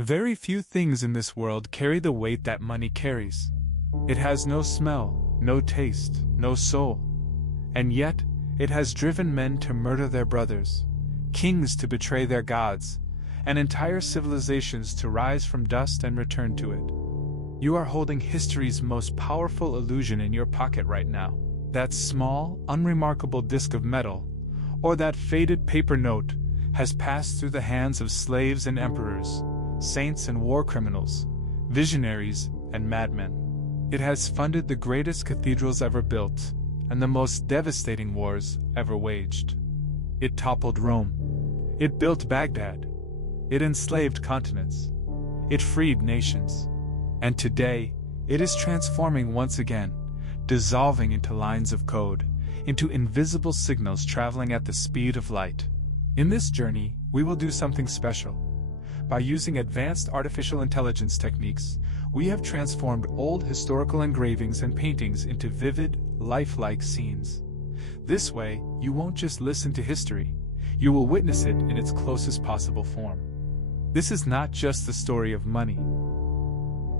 Very few things in this world carry the weight that money carries. It has no smell, no taste, no soul. And yet, it has driven men to murder their brothers, kings to betray their gods, and entire civilizations to rise from dust and return to it. You are holding history's most powerful illusion in your pocket right now. That small, unremarkable disc of metal, or that faded paper note, has passed through the hands of slaves and emperors, saints and war criminals, visionaries and madmen. It has funded the greatest cathedrals ever built, and the most devastating wars ever waged. It toppled Rome. It built Baghdad. It enslaved continents. It freed nations. And today, it is transforming once again, dissolving into lines of code, into invisible signals traveling at the speed of light. In this journey, we will do something special. By using advanced artificial intelligence techniques, we have transformed old historical engravings and paintings into vivid, lifelike scenes. This way, you won't just listen to history, you will witness it in its closest possible form. This is not just the story of money.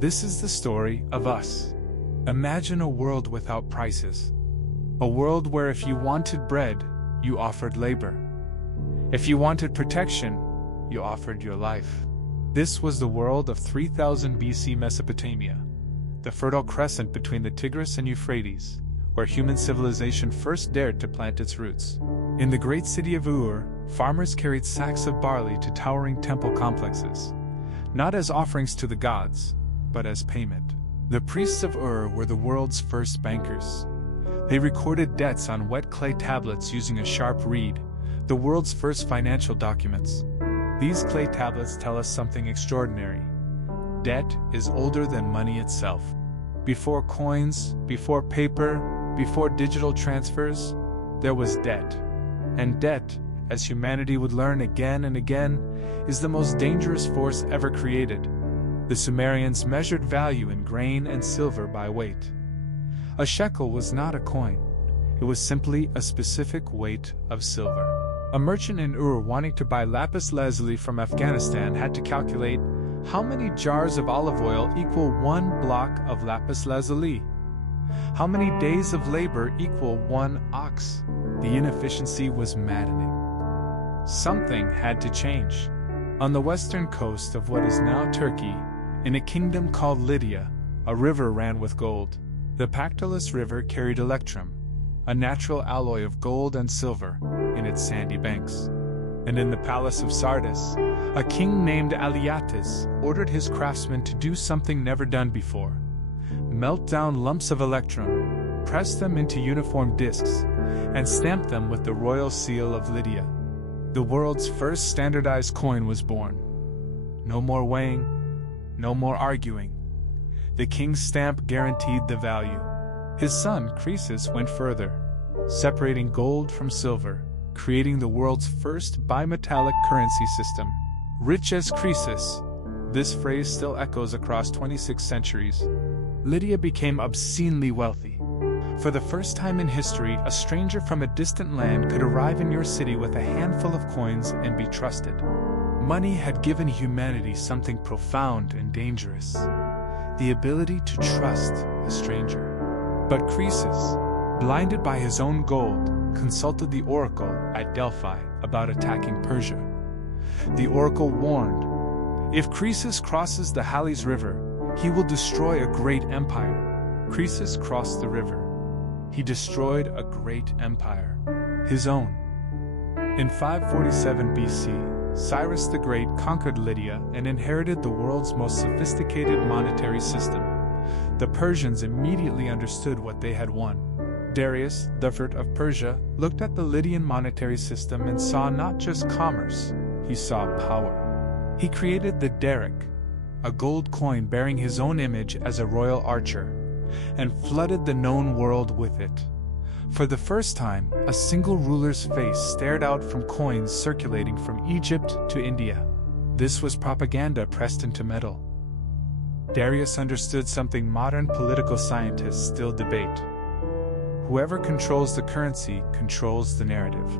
This is the story of us. Imagine a world without prices. A world where if you wanted bread, you offered labor. If you wanted protection, you offered your life. This was the world of 3000 BC Mesopotamia, the Fertile Crescent between the Tigris and Euphrates, where human civilization first dared to plant its roots. In the great city of Ur, farmers carried sacks of barley to towering temple complexes, not as offerings to the gods, but as payment. The priests of Ur were the world's first bankers. They recorded debts on wet clay tablets using a sharp reed, the world's first financial documents. These clay tablets tell us something extraordinary. Debt is older than money itself. Before coins, before paper, before digital transfers, there was debt. And debt, as humanity would learn again and again, is the most dangerous force ever created. The Sumerians measured value in grain and silver by weight. A shekel was not a coin. It was simply a specific weight of silver. A merchant in Ur wanting to buy lapis lazuli from Afghanistan had to calculate how many jars of olive oil equal one block of lapis lazuli. How many days of labor equal one ox? The inefficiency was maddening. Something had to change. On the western coast of what is now Turkey, in a kingdom called Lydia, a river ran with gold. The Pactolus River carried electrum, a natural alloy of gold and silver, in its sandy banks. And in the palace of Sardis, a king named Aliatis ordered his craftsmen to do something never done before: melt down lumps of electrum, press them into uniform discs, and stamp them with the royal seal of Lydia. The world's first standardized coin was born. No more weighing, no more arguing. The king's stamp guaranteed the value. His son, Croesus, went further, separating gold from silver, creating the world's first bimetallic currency system. Rich as Croesus, this phrase still echoes across 26 centuries. Lydia became obscenely wealthy. For the first time in history, a stranger from a distant land could arrive in your city with a handful of coins and be trusted. Money had given humanity something profound and dangerous: the ability to trust a stranger. But Croesus, blinded by his own gold, consulted the oracle at Delphi about attacking Persia. The oracle warned, if Croesus crosses the Halys River, he will destroy a great empire. Croesus crossed the river. He destroyed a great empire, his own. In 547 BC, Cyrus the Great conquered Lydia and inherited the world's most sophisticated monetary system. The Persians immediately understood what they had won. Darius, the first of Persia, looked at the Lydian monetary system and saw not just commerce, he saw power. He created the daric, a gold coin bearing his own image as a royal archer, and flooded the known world with it. For the first time, a single ruler's face stared out from coins circulating from Egypt to India. This was propaganda pressed into metal. Darius understood something modern political scientists still debate. Whoever controls the currency controls the narrative.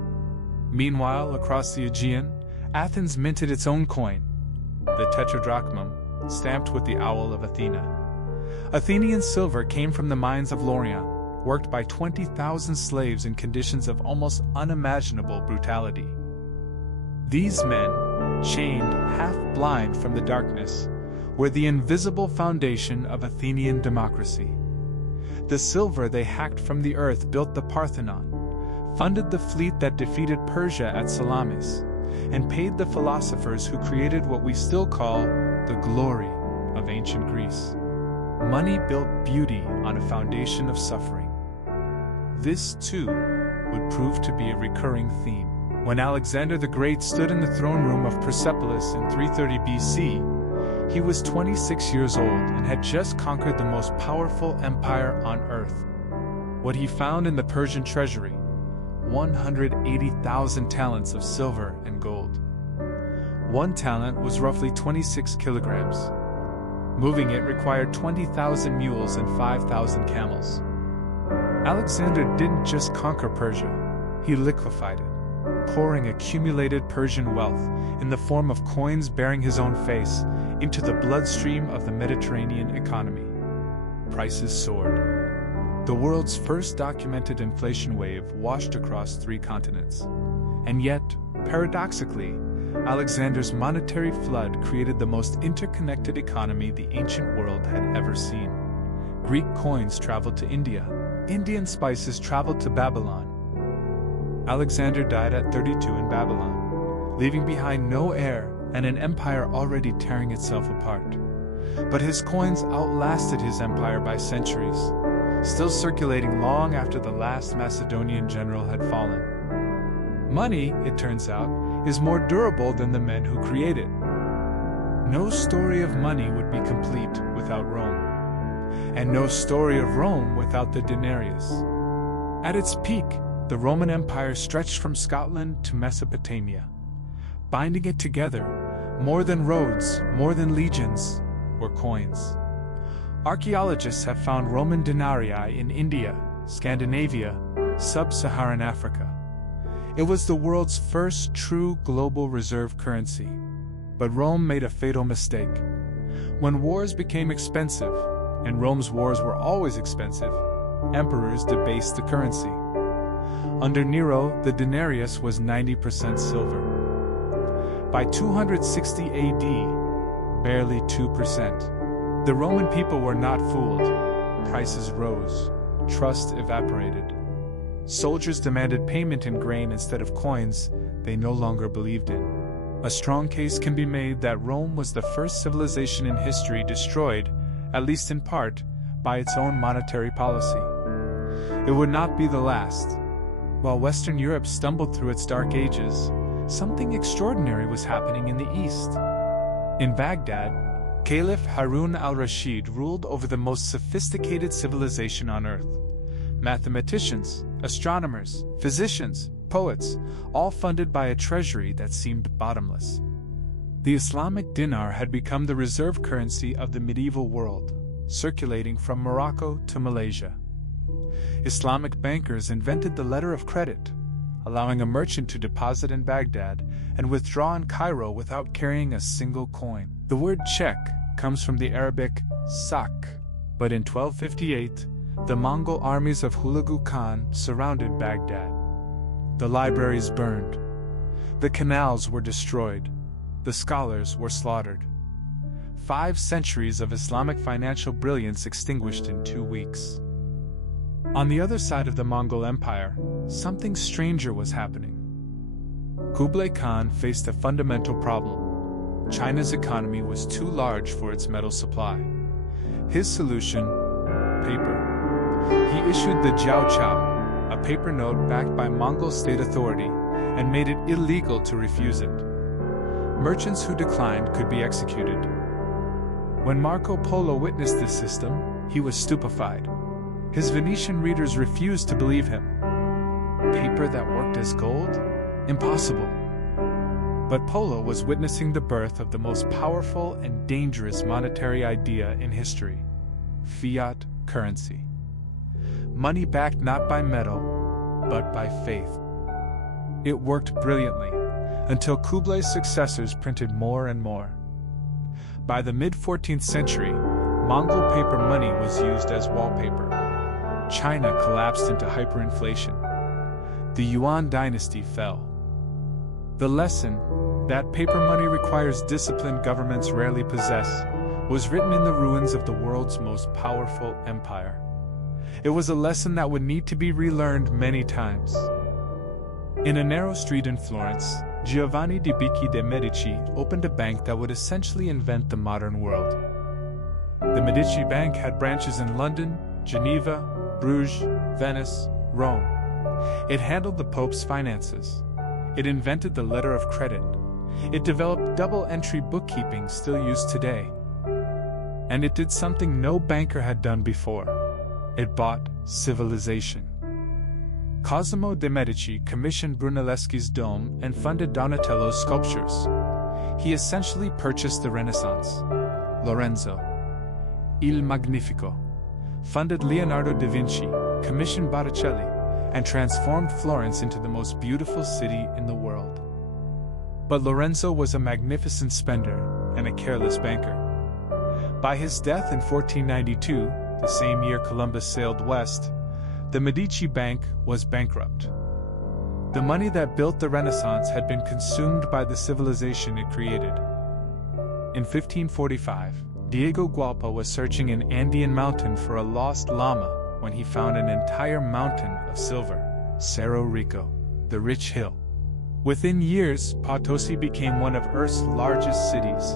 Meanwhile, across the Aegean, Athens minted its own coin, the tetradrachmum, stamped with the owl of Athena. Athenian silver came from the mines of Lorient, worked by 20,000 slaves in conditions of almost unimaginable brutality. These men, chained, half-blind from the darkness, were the invisible foundation of Athenian democracy. The silver they hacked from the earth built the Parthenon, funded the fleet that defeated Persia at Salamis, and paid the philosophers who created what we still call the glory of ancient Greece. Money built beauty on a foundation of suffering. This, too, would prove to be a recurring theme. When Alexander the Great stood in the throne room of Persepolis in 330 BC, he was 26 years old and had just conquered the most powerful empire on earth. What he found in the Persian treasury: 180,000 talents of silver and gold. One talent was roughly 26 kilograms. Moving it required 20,000 mules and 5,000 camels. Alexander didn't just conquer Persia, he liquefied it, pouring accumulated Persian wealth, in the form of coins bearing his own face, into the bloodstream of the Mediterranean economy. Prices soared. The world's first documented inflation wave washed across 3 continents. And yet, paradoxically, Alexander's monetary flood created the most interconnected economy the ancient world had ever seen. Greek coins traveled to India. Indian spices traveled to Babylon. Alexander died at 32 in Babylon, leaving behind no heir and an empire already tearing itself apart. But his coins outlasted his empire by centuries, still circulating long after the last Macedonian general had fallen. Money, it turns out, is more durable than the men who create it. No story of money would be complete without Rome, and no story of Rome without the denarius. At its peak, the Roman Empire stretched from Scotland to Mesopotamia. Binding it together, more than roads, more than legions, were coins. Archaeologists have found Roman denarii in India, Scandinavia, sub-Saharan Africa. It was the world's first true global reserve currency. But Rome made a fatal mistake. When wars became expensive, and Rome's wars were always expensive, emperors debased the currency. Under Nero, the denarius was 90% silver. By 260 AD, barely 2%. The Roman people were not fooled. Prices rose. Trust evaporated. Soldiers demanded payment in grain instead of coins they no longer believed in. A strong case can be made that Rome was the first civilization in history destroyed, at least in part, by its own monetary policy. It would not be the last. While Western Europe stumbled through its dark ages, something extraordinary was happening in the East. In Baghdad, Caliph Harun al-Rashid ruled over the most sophisticated civilization on earth. Mathematicians, astronomers, physicians, poets, all funded by a treasury that seemed bottomless. The Islamic dinar had become the reserve currency of the medieval world, circulating from Morocco to Malaysia. Islamic bankers invented the letter of credit, allowing a merchant to deposit in Baghdad and withdraw in Cairo without carrying a single coin. The word check comes from the Arabic sak, but in 1258, the Mongol armies of Hulagu Khan surrounded Baghdad. The libraries burned. The canals were destroyed. The scholars were slaughtered. 5 centuries of Islamic financial brilliance extinguished in 2 weeks. On the other side of the Mongol Empire, something stranger was happening. Kublai Khan faced a fundamental problem. China's economy was too large for its metal supply. His solution: paper. He issued the Jiao Chao, a paper note backed by Mongol state authority, and made it illegal to refuse it. Merchants who declined could be executed. When Marco Polo witnessed this system, he was stupefied. His Venetian readers refused to believe him. Paper that worked as gold? Impossible. But Polo was witnessing the birth of the most powerful and dangerous monetary idea in history: fiat currency. Money backed not by metal, but by faith. It worked brilliantly, until Kublai's successors printed more and more. By the mid-14th century, Mongol paper money was used as wallpaper. China collapsed into hyperinflation. The Yuan dynasty fell. The lesson, that paper money requires discipline governments rarely possess, was written in the ruins of the world's most powerful empire. It was a lesson that would need to be relearned many times. In a narrow street in Florence, Giovanni di Bicci de' Medici opened a bank that would essentially invent the modern world. The Medici Bank had branches in London, Geneva, Bruges, Venice, Rome. It handled the Pope's finances. It invented the letter of credit. It developed double-entry bookkeeping still used today. And it did something no banker had done before. It bought civilization. Cosimo de' Medici commissioned Brunelleschi's dome and funded Donatello's sculptures. He essentially purchased the Renaissance. Lorenzo, Il Magnifico, funded Leonardo da Vinci, commissioned Botticelli, and transformed Florence into the most beautiful city in the world. But Lorenzo was a magnificent spender and a careless banker. By his death in 1492, the same year Columbus sailed west, the Medici Bank was bankrupt. The money that built the Renaissance had been consumed by the civilization it created. In 1545, Diego Gualpa was searching an Andean mountain for a lost llama when he found an entire mountain of silver, Cerro Rico, the rich hill. Within years, Potosi became one of Earth's largest cities.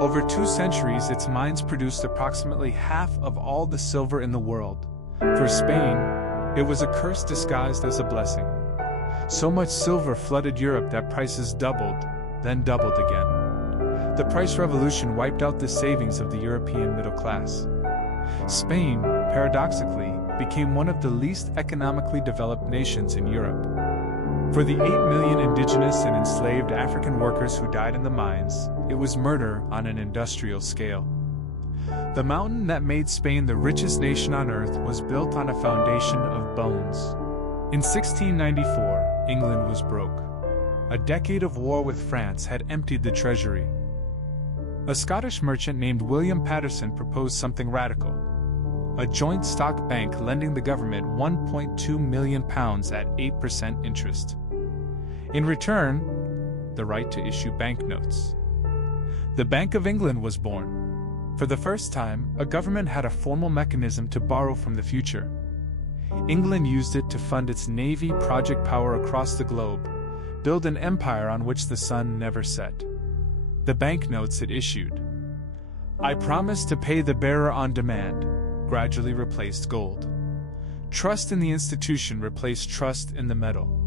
Over 2 centuries, its mines produced approximately half of all the silver in the world. For Spain, it was a curse disguised as a blessing. So much silver flooded Europe that prices doubled, then doubled again. The price revolution wiped out the savings of the European middle class. Spain, paradoxically, became one of the least economically developed nations in Europe. For the 8 million indigenous and enslaved African workers who died in the mines, it was murder on an industrial scale. The mountain that made Spain the richest nation on earth was built on a foundation of bones. In 1694, England was broke. A decade of war with France had emptied the treasury. A Scottish merchant named William Paterson proposed something radical: a joint stock bank lending the government £1.2 million at 8% interest. In return, the right to issue banknotes. The Bank of England was born. For the first time, a government had a formal mechanism to borrow from the future. England used it to fund its navy project power across the globe, build an empire on which the sun never set. The banknotes it issued, "I promise to pay the bearer on demand," gradually replaced gold. Trust in the institution replaced trust in the metal.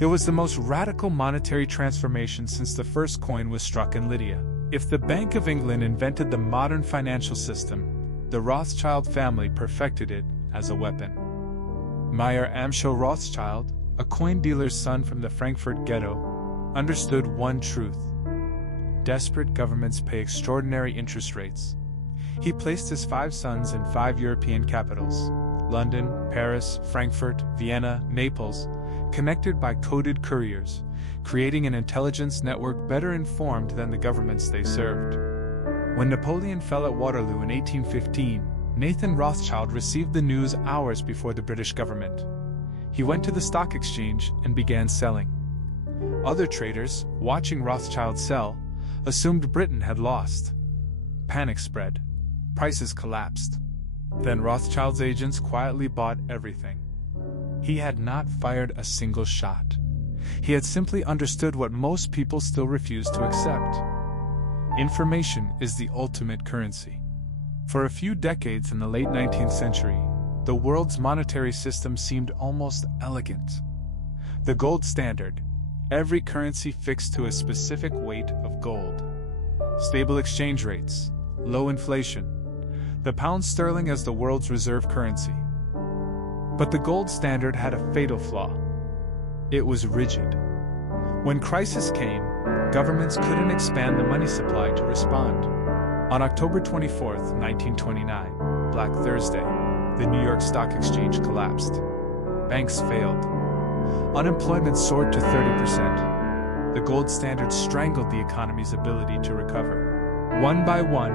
It was the most radical monetary transformation since the first coin was struck in Lydia. If the Bank of England invented the modern financial system, the Rothschild family perfected it as a weapon. Meyer Amschel Rothschild, a coin dealer's son from the Frankfurt ghetto, understood one truth: desperate governments pay extraordinary interest rates. He placed his 5 sons in 5 European capitals: London, Paris, Frankfurt, Vienna, Naples, connected by coded couriers, creating an intelligence network better informed than the governments they served. When Napoleon fell at Waterloo in 1815, Nathan Rothschild received the news hours before the British government. He went to the stock exchange and began selling. Other traders, watching Rothschild sell, assumed Britain had lost. Panic spread. Prices collapsed. Then Rothschild's agents quietly bought everything. He had not fired a single shot. He had simply understood what most people still refuse to accept. Information is the ultimate currency. For a few decades in the late 19th century, the world's monetary system seemed almost elegant. The gold standard, every currency fixed to a specific weight of gold. Stable exchange rates, low inflation, the pound sterling as the world's reserve currency. But the gold standard had a fatal flaw. It was rigid. When crisis came, governments couldn't expand the money supply to respond. On October 24, 1929, Black Thursday, the New York Stock Exchange collapsed. Banks failed. Unemployment soared to 30%. The gold standard strangled the economy's ability to recover. One by one,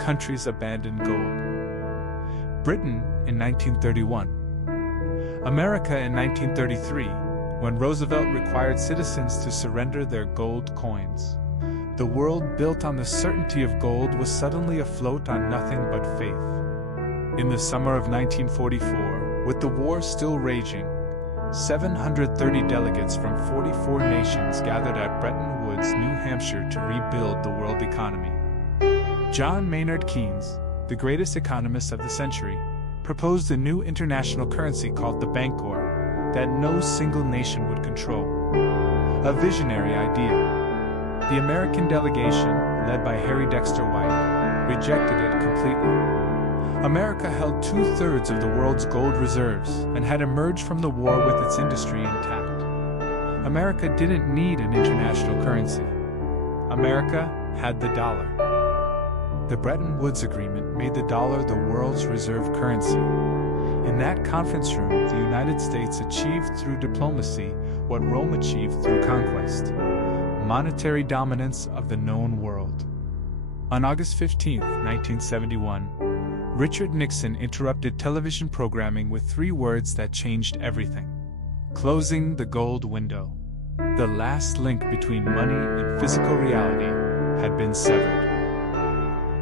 countries abandoned gold. Britain in 1931. America in 1933, when Roosevelt required citizens to surrender their gold coins. The world built on the certainty of gold was suddenly afloat on nothing but faith. In the summer of 1944, with the war still raging, 730 delegates from 44 nations gathered at Bretton Woods, New Hampshire to rebuild the world economy. John Maynard Keynes, the greatest economist of the century, proposed a new international currency called the Bancor that no single nation would control. A visionary idea. The American delegation, led by Harry Dexter White, rejected it completely. America held 2/3 of the world's gold reserves and had emerged from the war with its industry intact. America didn't need an international currency. America had the dollar. The Bretton Woods Agreement made the dollar the world's reserve currency. In that conference room, the United States achieved through diplomacy what Rome achieved through conquest: monetary dominance of the known world. On August 15, 1971, Richard Nixon interrupted television programming with 3 words that changed everything: closing the gold window. The last link between money and physical reality had been severed.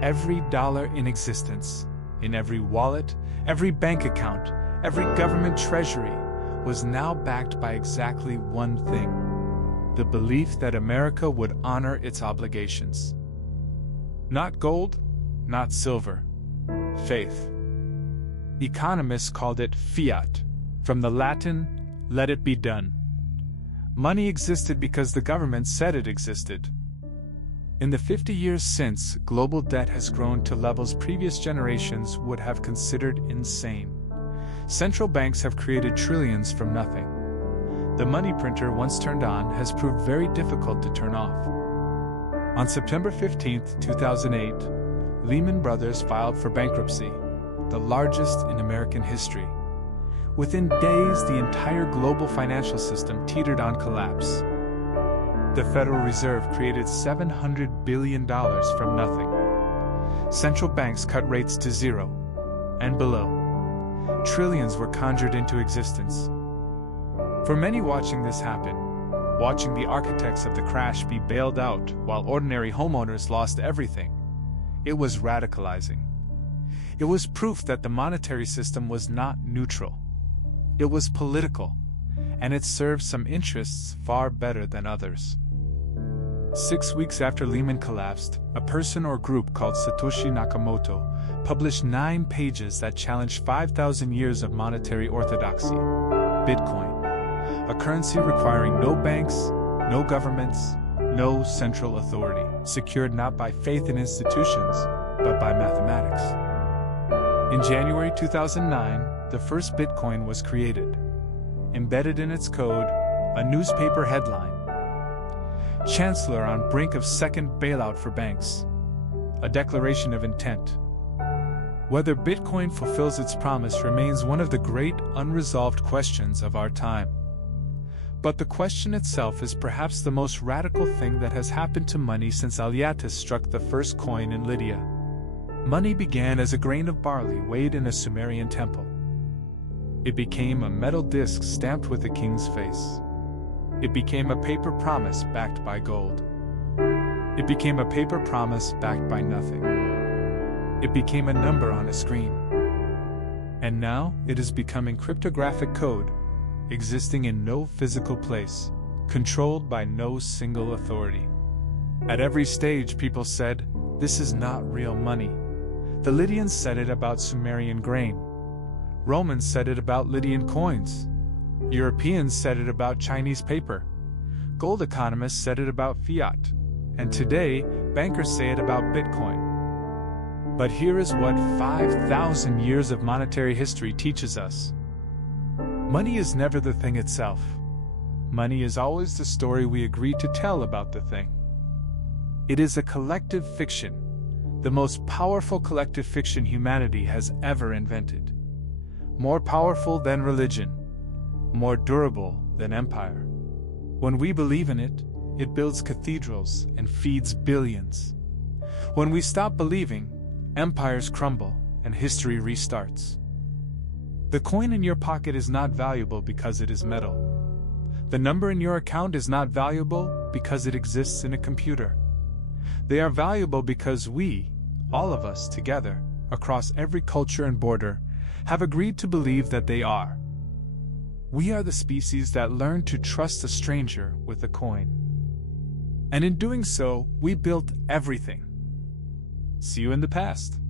Every dollar in existence, in every wallet, every bank account, every government treasury, was now backed by exactly one thing: the belief that America would honor its obligations. Not gold, not silver. Faith. Economists called it fiat, from the Latin, let it be done. Money existed because the government said it existed. In the 50 years since, global debt has grown to levels previous generations would have considered insane. Central banks have created trillions from nothing. The money printer, once turned on, has proved very difficult to turn off. On September 15, 2008, Lehman Brothers filed for bankruptcy, the largest in American history. Within days, the entire global financial system teetered on collapse. The Federal Reserve created $700 billion from nothing. Central banks cut rates to 0 and below. Trillions were conjured into existence. For many watching this happen, watching the architects of the crash be bailed out while ordinary homeowners lost everything, it was radicalizing. It was proof that the monetary system was not neutral. It was political, and it served some interests far better than others. 6 weeks after Lehman collapsed, a person or group called Satoshi Nakamoto published 9 pages that challenged 5,000 years of monetary orthodoxy. Bitcoin, a currency requiring no banks, no governments, no central authority, secured not by faith in institutions, but by mathematics. In January 2009, the first Bitcoin was created. Embedded in its code, a newspaper headline: Chancellor on brink of second bailout for banks. A declaration of intent. Whether Bitcoin fulfills its promise remains one of the great unresolved questions of our time. But the question itself is perhaps the most radical thing that has happened to money since Aliatus struck the first coin in Lydia. Money began as a grain of barley weighed in a Sumerian temple. It became a metal disc stamped with a king's face. It became a paper promise backed by gold. It became a paper promise backed by nothing. It became a number on a screen. And now it is becoming cryptographic code, existing in no physical place, controlled by no single authority. At every stage, people said, "This is not real money." The Lydians said it about Sumerian grain. Romans said it about Lydian coins. Europeans said it about Chinese paper. Gold economists said it about fiat. And today, bankers say it about Bitcoin. But here is what 5,000 years of monetary history teaches us. Money is never the thing itself. Money is always the story we agree to tell about the thing. It is a collective fiction, the most powerful collective fiction humanity has ever invented. More powerful than religion, more durable than empire. When we believe in it, it builds cathedrals and feeds billions. When we stop believing, empires crumble and history restarts. The coin in your pocket is not valuable because it is metal. The number in your account is not valuable because it exists in a computer. They are valuable because we, all of us together, across every culture and border, have agreed to believe that they are. We are the species that learned to trust a stranger with a coin. And in doing so, we built everything. See you in the past.